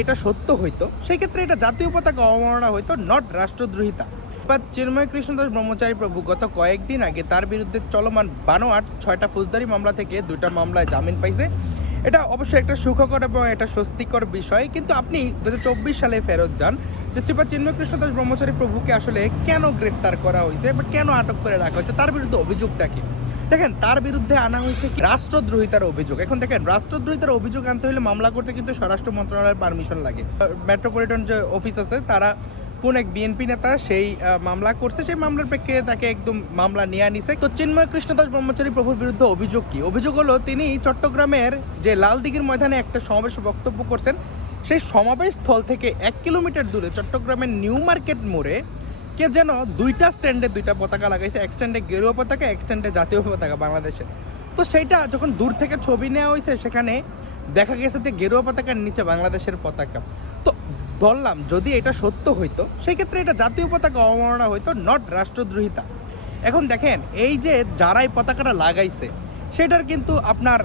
এটা সত্য হইতো সেই ক্ষেত্রে এটা জাতীয় পতাকা অবমাননা হইতো, নট রাষ্ট্রদ্রোহিতা। বাট চিন্ময় কৃষ্ণ দাস ব্রহ্মচারী প্রভু গত কয়েকদিন আগে তার বিরুদ্ধে চলমান বানোয়াট 6টা ফৌজদারি মামলা থেকে 2টা মামলায় জামিন পাইছে। এটা অবশ্যই একটা সুখকর এবং এটা স্বস্তিকর বিষয়, কিন্তু আপনি 2024 সালে ফেরত যান যে শ্রীপাদ চিন্ময় কৃষ্ণ দাস ব্রহ্মচারী প্রভুকে আসলে কেন গ্রেফতার করা হয়েছে বা কেন আটক করে রাখা হয়েছে, তার বিরুদ্ধে অভিযোগটা কি। দেখেন, তার বিরুদ্ধে আনা হয়েছে কি রাষ্ট্রদ্রোহিতার অভিযোগ। এখন দেখেন, রাষ্ট্রদ্রোহিতার অভিযোগ আনতে হলে মামলা করতে কিন্তু স্বরাষ্ট্র মন্ত্রণালয়ের পারমিশন লাগে। মেট্রোপলিটন যে অফিস আছে তারা কোন এক বিএনপি নেতা সেই মামলা করছে, সেই মামলার প্রেক্ষিতে তাকে একদম মামলা নিয়ে আনিছে। তো চিন্ময় কৃষ্ণ দাস ব্রহ্মচারী প্রভুর বিরুদ্ধে অভিযোগ কি? অভিযোগ হলো তিনি চট্টগ্রামের যে লালদিঘির ময়দানে একটা সমাবেশে বক্তব্য করছেন, সেই সমাবেশ স্থল থেকে 1 কিলোমিটার দূরে চট্টগ্রামের নিউ মার্কেট মোড়ে কে যেন 2টা স্ট্যান্ডে 2টা পতাকা লাগাইছে, এক স্ট্যান্ডে গেরুয়া পতাকা, এক স্ট্যান্ডে জাতীয় পতাকা বাংলাদেশের। তো সেইটা যখন দূর থেকে ছবি নেওয়া হয়েছে সেখানে দেখা গেছে যে গেরুয়া পতাকার নিচে বাংলাদেশের পতাকা। তো ধরলাম যদি এটা সত্য হইতো সেই ক্ষেত্রে এটা জাতীয় পতাকা অবমাননা হইতো, নট রাষ্ট্রদ্রোহিতা। এখন দেখেন, এই যে যারা এই পতাকাটা লাগাইছে সেটার কিন্তু আপনার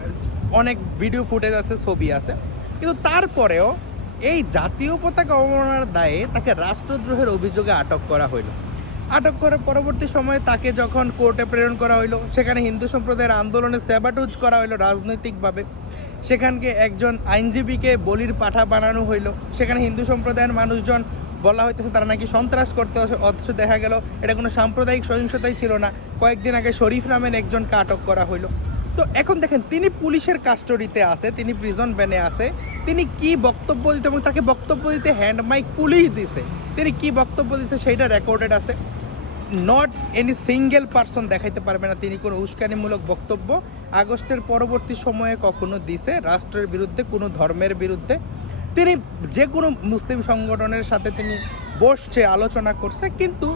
অনেক ভিডিও ফুটেজ আছে, ছবি আছে, কিন্তু তারপরেও এই জাতীয় পতাকা অবমাননার দায়ে তাকে রাষ্ট্রদ্রোহের অভিযোগে আটক করা হইল। আটক করার পরবর্তী সময়ে তাকে যখন কোর্টে প্রেরণ করা হইলো, সেখানে হিন্দু সম্প্রদায়ের আন্দোলনে স্যাবাটুজ করা হইলো রাজনৈতিকভাবে। সেখানকে একজন আইনজীবীকে বলির পাঠা বানানো হইলো। সেখানে হিন্দু সম্প্রদায়ের মানুষজন বলা হইতেছে তারা নাকি সন্ত্রাস করতে, অথচ দেখা গেল এটা কোনো সাম্প্রদায়িক সহিংসতাই ছিল না। কয়েকদিন আগে শরীফ নামের একজনকে আটক করা হইলো। তো এখন দেখেন, তিনি পুলিশের কাস্টডিতে আছে, তিনি প্রিজন ভ্যানে আছে, তিনি কি বক্তব্য দিতে, এবং তাকে বক্তব্য দিতে হ্যান্ড মাইক পুলিশ দিছে, তিনি কি বক্তব্য দিচ্ছে সেইটা রেকর্ডেড আছে। নট এনি সিঙ্গেল পার্সন দেখাইতে পারবে না তিনি কোনো উস্কানিমূলক বক্তব্য আগস্টের পরবর্তী সময়ে কখনো দিছে রাষ্ট্রের বিরুদ্ধে, কোনো ধর্মের বিরুদ্ধে। তিনি যে কোনো মুসলিম সংগঠনের সাথে তিনি বসছে, আলোচনা করছে, কিন্তু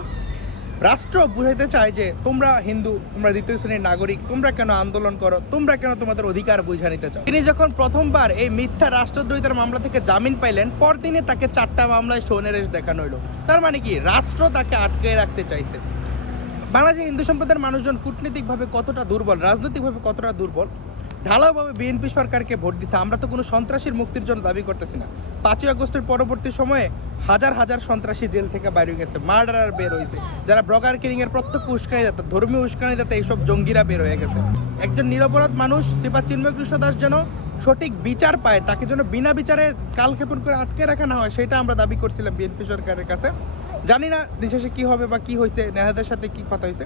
রাষ্ট্র বুঝাইতে চায় যে তোমরা হিন্দু, তোমরা দ্বিতীয় শ্রেণীর নাগরিক, তোমরা কেন আন্দোলন করো, তোমরা কেন তোমাদের অধিকার বুঝা নিতে চাও। তিনি যখন প্রথমবার এই মিথ্যা রাষ্ট্রদ্রোহিতার মামলা থেকে জামিন পাইলেন, পরদিনে তাকে 4টা মামলায় সৌনেরেশ দেখানো হইলো। তার মানে কি, রাষ্ট্র তাকে আটকে রাখতে চাইছে। বাংলাদেশের হিন্দু সম্প্রদায়ের মানুষজন কূটনীতিকভাবে কতটা দুর্বল, রাজনৈতিকভাবে কতটা দুর্বল, ঢালাওভাবে বিএনপি সরকারকে ভোট দিছে। আমরা তো কোনো সন্ত্রাসীর মুক্তির জন্য দাবি করতেছি না। 5ই আগস্টের পরবর্তী সময়ে হাজার হাজার সন্ত্রাসী জেল থেকে বাইরে গেছে, মার্ডারার বের হয়েছে, যারা ব্রগার কিলিংয়ের প্রত্যক্ষ উস্কানিদাতা, ধর্মীয় উস্কানিদাতা, এইসব জঙ্গিরা বের হয়ে গেছে। একজন নিরপরাধ মানুষ শ্রীপাদ চিন্ময় কৃষ্ণ দাস যেন সঠিক বিচার পায়, তাকে যেন বিনা বিচারে কালক্ষেপণ করে আটকে রাখা না হয়, সেটা আমরা দাবি করছিলাম বিএনপি সরকারের কাছে। জানি না দিন শেষে কী হবে বা কী হয়েছে, নেহাদের সাথে কী কথা হয়েছে,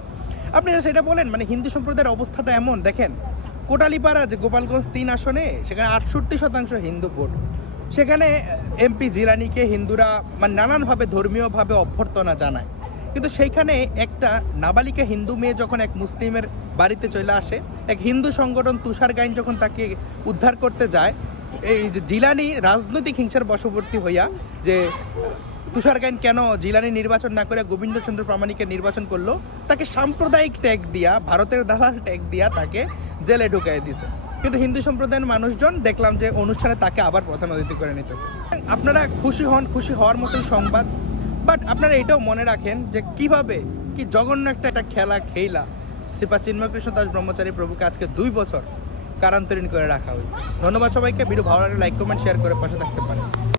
আপনি সেটা বলেন। মানে হিন্দু সম্প্রদায়ের অবস্থাটা এমন, দেখেন কোটালীপাড়া যে গোপালগঞ্জ 3 আসনে, সেখানে 68% হিন্দু ভোট। সেখানে এমপি জিলানিকে হিন্দুরা মানে নানানভাবে ধর্মীয়ভাবে অভ্যর্থনা জানায়, কিন্তু সেইখানে একটা নাবালিকা হিন্দু মেয়ে যখন এক মুসলিমের বাড়িতে চলে আসে, এক হিন্দু সংগঠন তুষার গাইন যখন তাকে উদ্ধার করতে যায়, এই যে জিলানি রাজনৈতিক হিংসার বশবর্তী হইয়া যে তুষার গাইন কেন জিলানি নির্বাচন না করে গোবিন্দচন্দ্র প্রামাণিকের নির্বাচন করলো, তাকে সাম্প্রদায়িক ট্যাগ দিয়া, ভারতের দালাল ট্যাগ দিয়া তাকে জেলে ঢুকাই দিছে। কিন্তু হিন্দু সম্প্রদায়ের মানুষজন দেখলাম যে অনুষ্ঠানে তাকে আবার প্রধান অতিথি করে নিতেছে। আপনারা খুশি হন, খুশি হওয়ার মতোই সংবাদ, বাট আপনারা এটাও মনে রাখেন যে কিভাবে কি জঘন্য একটা খেলা খেলা শ্রীপাদ চিন্ময় কৃষ্ণ দাস ব্রহ্মচারী প্রভুকে আজকে 2 বছর কারান্তরীণ করে রাখা হয়েছে। ধন্যবাদ সবাইকে। ভিডিও ভালো লাগলে লাইক, কমেন্ট, শেয়ার করে পাশে থাকতে পারেন।